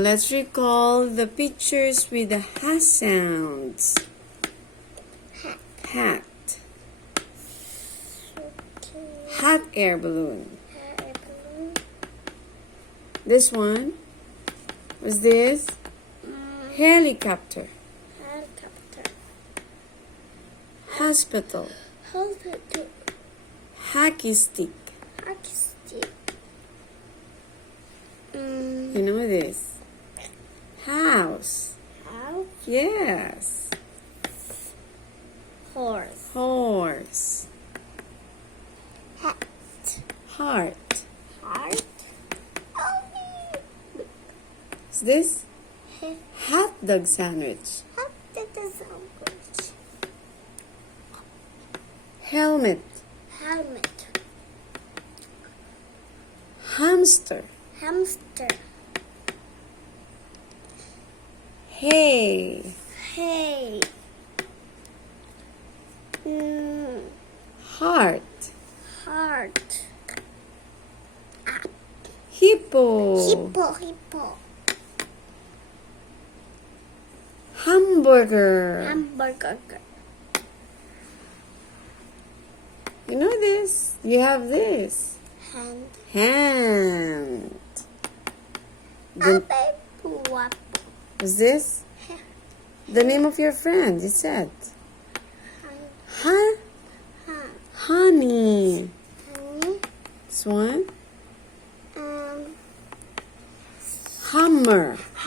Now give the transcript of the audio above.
Let's recall the pictures with the ha sounds. Hat. Hot air balloon. This one was this helicopter. Hospital. Hockey stick. You know this. House. Yes. Horse. Heart. Is this? Hot dog sandwich. Helmet. Hamster. Hay. Heart. Hippo. Hamburger. You know this? You have this. Hand. Is this the name of your friend? You said. Honey. This one. Hammer.